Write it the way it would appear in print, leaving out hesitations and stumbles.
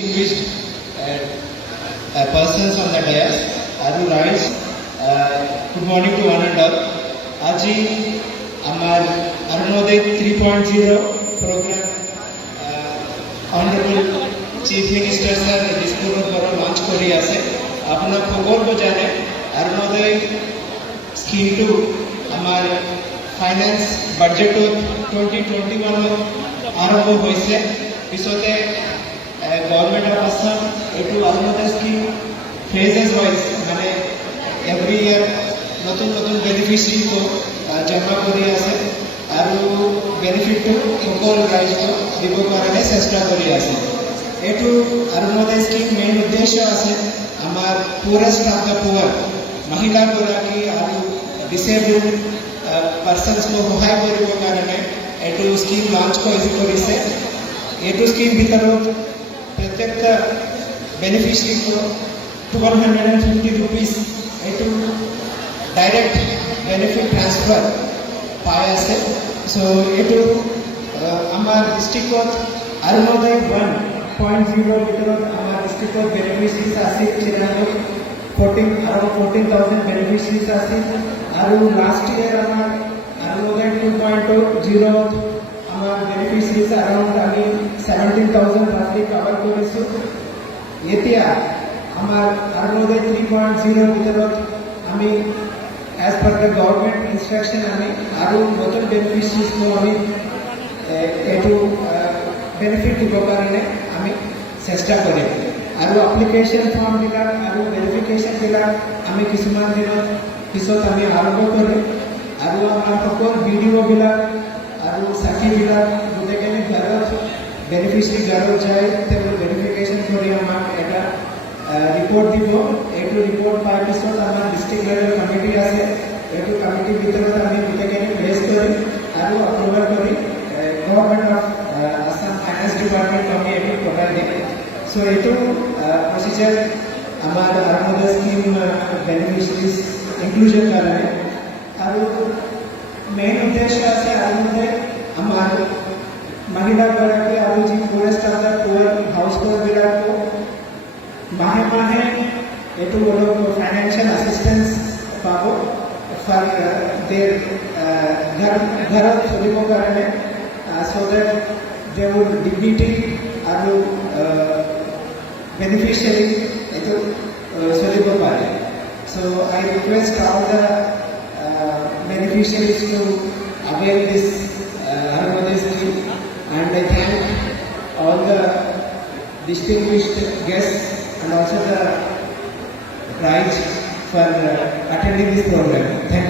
distinguished persons on the dais, Aru rise. Good morning to one and all. Aji Amar Arunodaya 3.0 program Honorable Chief Minister sir discover kora launch kori ase. Apna prokolpo jane Arunodaya scheme to Amar finance budget 2021 আরম্ভ হয়েছে পিছতে government of Assam এটু আরুনোদয় scheme phases wise মানে every year নতুন নতুন beneficiary কো জমা করি আছে আৰু বেনিফিট সকল ৰাইজক দিব কাৰণে চেষ্টা কৰি আছে এটু আৰুনোদয় স্কিম মেইন উদ্দেশ্য আছে আমাৰ পুৰেষ্ট অফ দ্য পুৱাৰ মহিলা গৰাকী আৰু ডিসেবল পাৰ্সনস কো সহায় কৰিব কাৰণে এটু স্কিম লঞ্চ কৰিছে এটু স্কিম ভিতৰত প্ৰত্যেক বেনিফিশিয়াৰি কো 250 rupees এটু ডাইৰেক্ট বেনিফিট ট্ৰান্সফাৰ পাই আছে সো এটু আমাৰ ডিস্ট্ৰিক্টত আৰুনোদয় 1.0 ভিতৰত আমাৰ ডিস্ট্ৰিক্টত বেনিফিশিয়াৰিজ আছে যেনেকৈ 14,000 বেনিফিশিয়াৰিজ আছে আৰু লাস্ট ইয়াৰ আমাৰ Arunodaya 2.0 আমার বেনিফিশিয়ারিজ अराउंड আমি 17,000 roughly কভার করেছি এতিয়া আমার Arunodaya 3.0 ভিতৰত আমি as per the government instruction আমি আৰু নতুন বেনিফিশিয়াৰিজ কো আমি এটু বেনিফিট দিব কাৰণে আমি চেষ্টা কৰিম আৰু এপ্লিকেশন ফৰ্ম বিলাক আৰু ভেৰিফিকেশন বিলাক আমি কিছুমান দিনৰ পিছত আমি আৰম্ভ কৰিম আৰু আমাৰ সকল ভিডিও বিলাক আৰু সাথী বিলাক গোটেইখিনি ঘৰত বেনিফিশিয়াৰি ঘৰত যায় তেওঁ ভেৰিফিকেশন কৰি আমাক এটা ৰিপোৰ্ট দিব এইটো ৰিপোৰ্ট পাই পিছত আমাৰ ডিস্ট্ৰিক্ট লেভেল কমিটি আছে এইটো কমিটি ভিতৰত আমি গোটেইখিনি প্লেস কৰিম আৰু অপ্ৰুভাল কৰি government of Assam finance department আমি এইটো পঠাই দিম সো এইটো প্ৰসিজাৰ আমাৰ আৰুনোদয় স্কিম বেনিফিশিয়াৰিজ ইনক্লুজন কাৰণে আৰু মেইন উদ্দেশ্য আছে আৰুনোদয় আমাৰ মহিলা গৰাকী আৰু যি পুৰেষ্ট অফ দ্য পুৱাৰ হাউচ হোল্ড বিলাক মাহে মাহে এইটো অলপ ফাইনেন্সিয়েল অ্যাসিস্টেন্স পাব ফৰ দেৰ ঘৰত চলিব কাৰণে so that they would dignity আৰু beneficiary এইটো চলিব পাৰে so I request all the beneficiaries to avail this Arunodaya scheme and I thank all the distinguished guests and also the Raj for attending this program. Thank you.